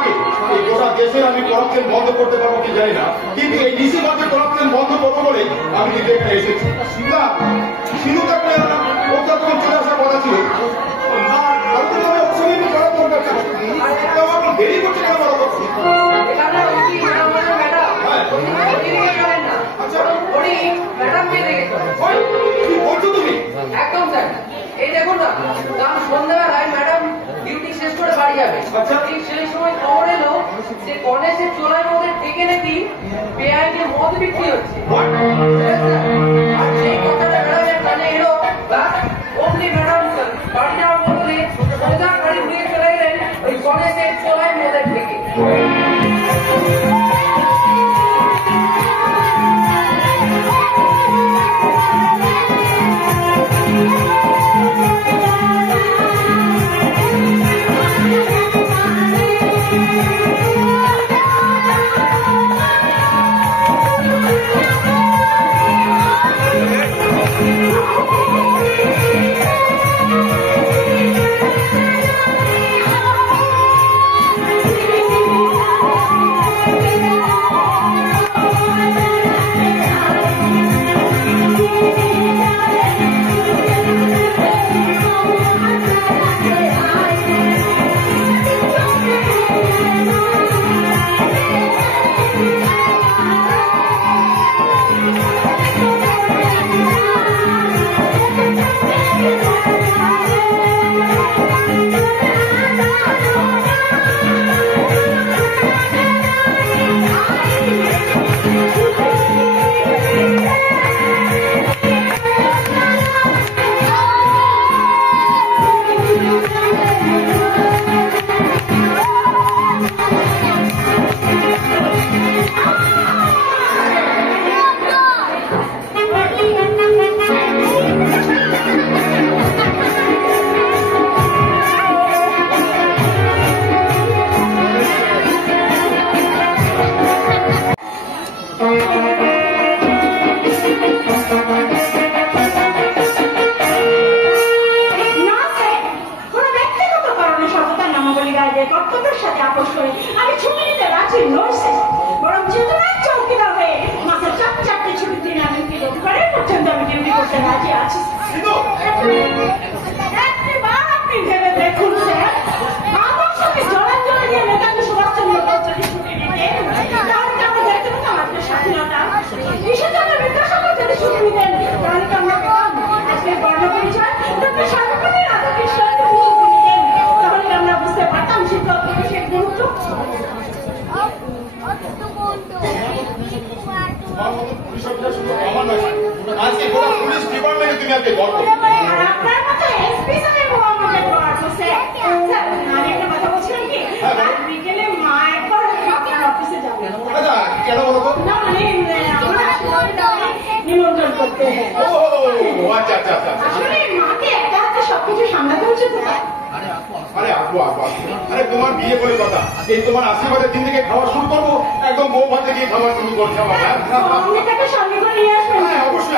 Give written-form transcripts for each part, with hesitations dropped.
থাকে এই গোটা দেশের আমি করাপশন বন্ধ করতে পারবো কি জানি না, কিন্তু এই নিশিগঞ্জে করাপশন বন্ধ করবো বলে আমি কিন্তু এখানে এসেছি। সিধু থাকলে ও তখন চলে আসার কথা ছিল, দেরি করছে কেন বলো? তুমি একদম স্যার, এই দেখুন না, কাল সন্ধ্যাবেলায় ম্যাডাম ডিউটি শেষ করে বাড়ি যাবে। ঠিক সেই সময় খবর এলো যে গণেশের চোলার মধ্যে টেকে নাকি বেআইনি মদ বিক্রি হচ্ছে। আর সেই কথাটা ম্যাডামের কানে এলো, অমনি ম্যাডাম বাড়ি যাওয়ার বদলে সোজা গাড়ি ঘুরিয়ে চলে গেলেন ওই গণেশের চোলায় মদের থেকে। তোমার বিয়ে বলে কথা, এই তোমার আশীর্বাদের দিন থেকে খাওয়া শুরু করবো, একদম বউ ভাতে গিয়ে খাওয়া শুরু করছে। অবশ্যই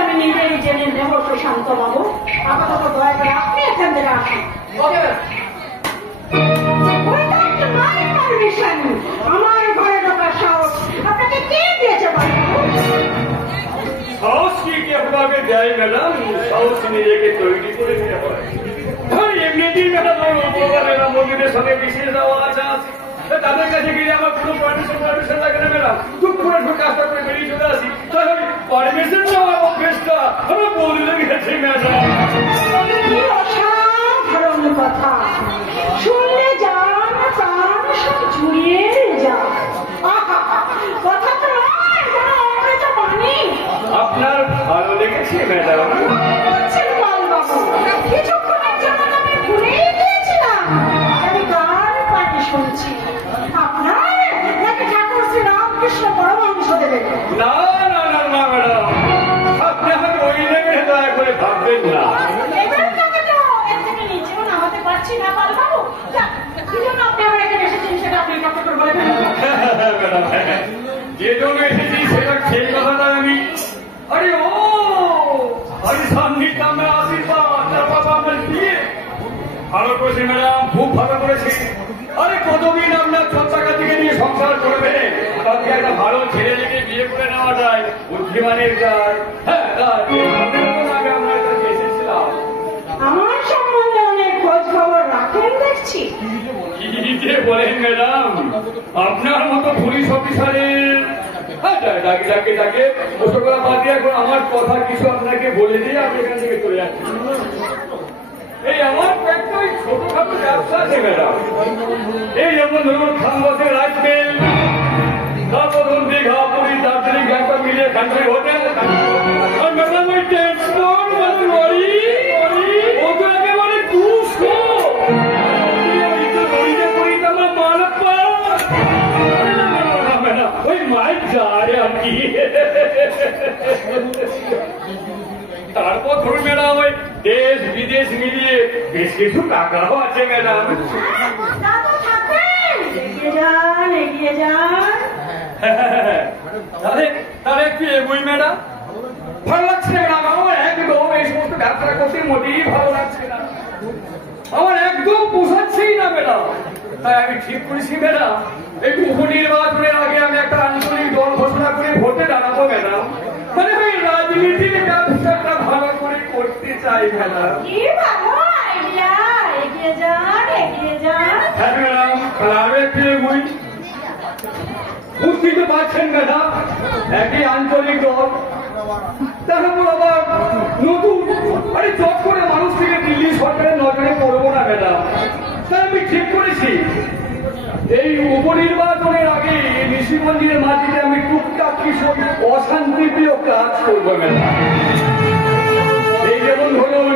আমি নিজেই জেনে নেব তো শান্ত বাবু, আপাতত দয়া করে আপনি এখান থেকে আসুন। আমার ঘরে ঢোকার সাহস আপনাকে কে দিয়েছে? সাহস কি আপনাকে দেয় ম্যাডাম? সাহস নিজেকে তৈরি করে দিতে হয়। এমনিতেই ম্যাডাম উপকারেরা মন্দিরের সঙ্গে মিশিয়ে যাওয়া আছে, তাদের কাছে গিয়ে আমার কোনো পারমিশন লাগে না ম্যাডাম। খুব করে কাজটা করে বেরিয়ে চলে আসি, তাহলে পারমিশন নেওয়ার অভ্যেসটা আমার বদলে গেছে ম্যাডাম। অসাধারণ কথা শুনলে যান প্রাণ সব জুড়িয়ে যান। কথা তো নয়, অমৃত বাণী। আপনার ভালো লেগেছে ম্যাডাম? কিছুক্ষণের জন্য আমি ভুলেই গিয়েছিলাম আমি গান পাটি শুনছি। আপনার নাকি ঠাকুর শ্রী রামকৃষ্ণ পরমহংস দেবেন? না না না না ম্যাডাম, আপনি আমাকে ওই লেগে দয়া করে ভাববেন না। এর থেকে নিচেও নামাতে পারছি না বাবু। কি জন্য আপনি আমার এখানে এসেছেন সেটা আপনি কত করে বলে ফেলেন। যে জন্য এসেছি সেটা সেই কথাটা আমি আরে ও আরে সামনে আমরা আশীর্বাদ বাবা আমার দিয়ে ভালো করেছি ম্যাডাম, খুব ভালো করেছি। আরে কতদিন আপনার চর্চাকা থেকে নিয়ে সংসার করবে, তাকে একটা ভালো ছেলে লেগে বিয়ে করে নেওয়া যায়, বুদ্ধিমানের কাজ। হ্যাঁ, আগে আপনার কাছে এসেছিলাম। আমার সম্বন্ধে অনেক খোঁজ খবর রাখেন দেখছি। কি যে বলেন ম্যাডাম, আপনার মতো পুলিশ অফিসারের ডাকে ওসব করা বাদ দিয়ে এখন আমার কথা কিছু আপনাকে বলে দিয়ে আপনি এখান থেকে চলে যাচ্ছেন। এই আমার একটা ওই ছোটখাটো ব্যবসা আছে ম্যাডাম। এই যেমন ধরুন খানবাসের রাজমেল, তারপর ধরুন দীঘা, পুরী, দার্জিলিং, ব্যাংকক মিলিয়ে কান্ট্রি হোটেল। আর ম্যাডাম ওই ট্রান্সপোর্ট মানে লরি, ও তো একেবারে 200। লরিতে করি তো আমরা মাল পাই, ওই মাইক যায় আর কি। তারপর ধরুন ম্যাডাম ওই দেশ বিদেশ মিলিয়ে বেশ কিছু টাকাও আছে ম্যাডাম। এগিয়ে যান, এগিয়ে যান। তাহলে একটু এগোই ম্যাডাম। ভালো লাগছে না ম্যাডাম, আমার একদম এই সমস্ত ব্যবসা করতে মোটেই ভালো লাগছে না, আমার একদম পোষাচ্ছেই না ম্যাডাম। তাই আমি ঠিক করেছি ম্যাডাম, এই উপনির্বাচনের আগে আমি একটা আঞ্চলিক দল ঘোষণা করে ভোটে দাঁড়াবো ম্যাডাম। মানে ওই রাজনীতির ব্যবসাটা ভালো করে করতে চাই ম্যাডাম। কি ভালো আইডিয়া, এগিয়ে যান, এগিয়ে যান। হ্যাঁ ম্যাডাম, তাহলে আমি একটু এগোই। বুঝতেই তো পারছেন ম্যাডাম, একই আঞ্চলিক দল, তারপর আবার নতুন। আরে চট করে মানুষ থেকে দিল্লি সরকারের নজরে পড়বো না ম্যাডাম। তাই আমি ঠিক করেছি এই উপনির্বাচনের আগে ঋষিগঞ্জের মাটিতে আমি টুকটাক কিছু অশান্তিপ্রিয় কাজ করবো ম্যাডাম। এই যেমন ধরুন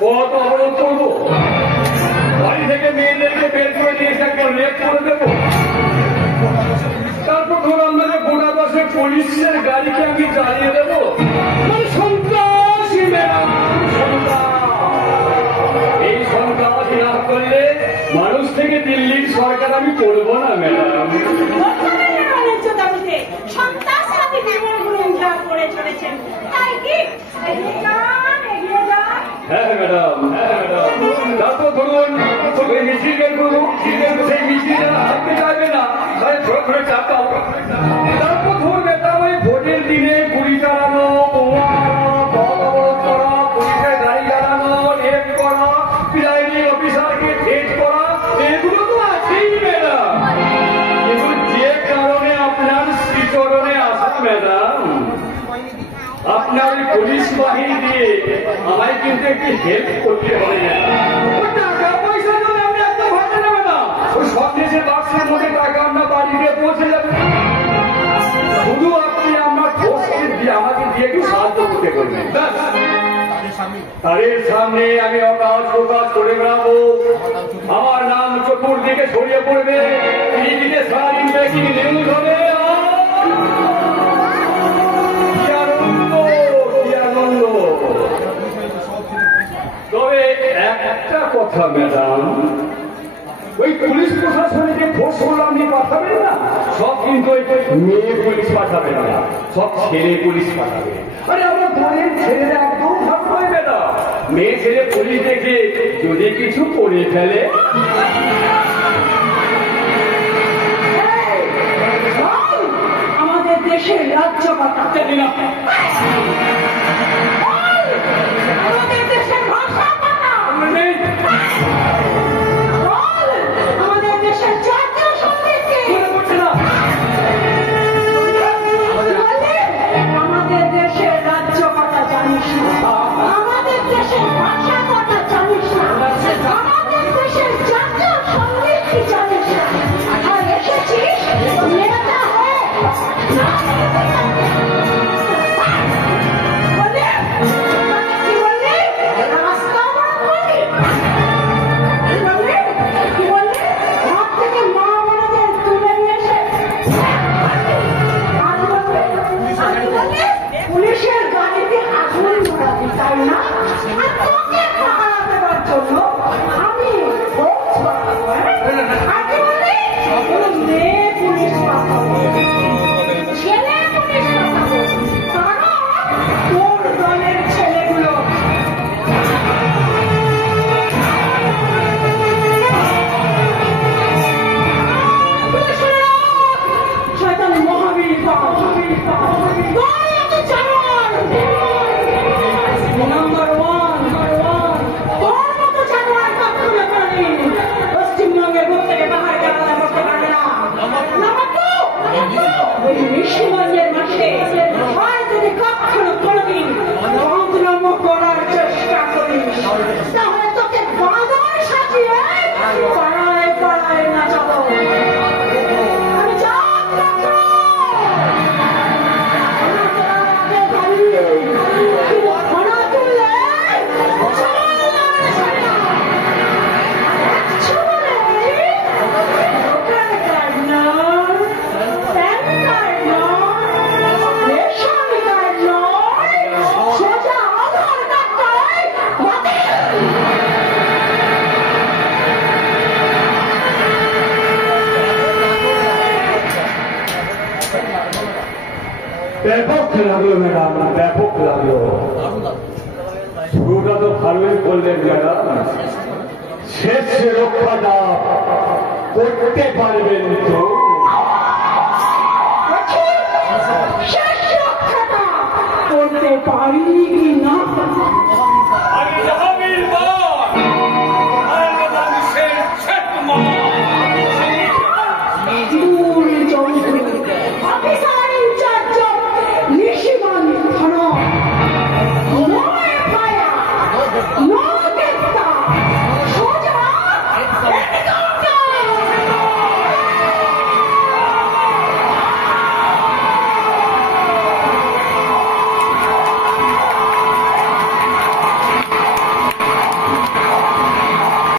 পথ অবরোধ করবো, বাড়ি থেকে মেয়েদেরকে বের করে নিয়ে এসে একবার রেপ করে দেবো। তারপর ধরুন আপনাদের গোটা দশের পুলিশের গাড়িকে আমি জ্বালিয়ে দেবো। সন্ত্রাসী ম্যাডাম, এই সন্ত্রাসী না করলে মানুষ থেকে দিল্লির সরকার আমি করবো না ম্যাডাম। সন্ত্রাসবাদী করে চলেছেন, তাই কি? এগিয়ে যান, এগিয়ে যান। হ্যাঁ ম্যাডাম, হ্যাঁ ম্যাডাম। তারপর ধরুন মিছিল বের করুন, সেই মিছিল যারা হাঁটতে চাইবে না তাহলে ধরে ধরে চাপটাও। তারপর ধরুন ম্যাডাম ওই ভোটের দিনে গুলি চালানো, বোমা অবরোধ করা, পুলিশের গাড়ি জ্বালানো, রেপ করা, প্রিজাইডিং অফিসারকে থ্রেট করা, এগুলো তো আছেই ম্যাডাম। কিন্তু যে কারণে আপনার শ্রীচরণে আসা ম্যাডাম, আপনার ওই পুলিশ বাহিনী দিয়ে আমায় কিন্তু একটি হেল্প করতে হবে না। টাকা পয়সা জন্য আমি একদম ভাবতে নেবে না, ওই সব দেশের বাক্সের মধ্যে টাকা আমরা বাড়িতে পৌঁছে যাবে। শুধু আপনি আমার পোস্টে দিয়ে আমাকে দিয়ে একটু সাহায্য করতে করবেন। তাদের সামনে আমি অকাজ প্রকাশ করে বেড়াবো, আমার নাম চতুর্দিকে ছড়িয়ে পড়বে, টিভিতে সারাদিন ব্রেকিং নিউজ হবে। তবে একটা কথা ম্যাডাম, ওই পুলিশ প্রশাসনে যে ফোর্সগুলো আপনি পাঠাবেন না, সব কিন্তু ওই মেয়ে পুলিশ পাঠাবেন না, সব ছেলে পুলিশ পাঠাবে। আরে আমার বোনের ছেলেরা একদম ভালো হয় ম্যাডাম, মেয়ে ছেলে পুলিশ দেখে যদি কিছু করে ফেলে। আমাদের দেশের রাজ্যপাতা, আমাদের দেশের ভাষা পাতা, আমাদের দেশের জাতীয় সঙ্গীতকে, আমাদের দেশের রাজ্য কথা জানিস না, আমাদের দেশের ভাষা কথা জানিস না, আমাদের দেশের জাতীয় সঙ্গীত কি জানিস না, আর এসেছিস নেতা হয়ে। কি বললি? রাস্তা অবরোধ করলি? ব্যাপক লাগলো ম্যাডাম, ব্যাপক লাগলো। শুরুটা তো ভালোই বললেন ম্যাডাম, শেষ রক্ষাটা করতে পারবেন তো? শেষ রক্ষাটা করতে পারি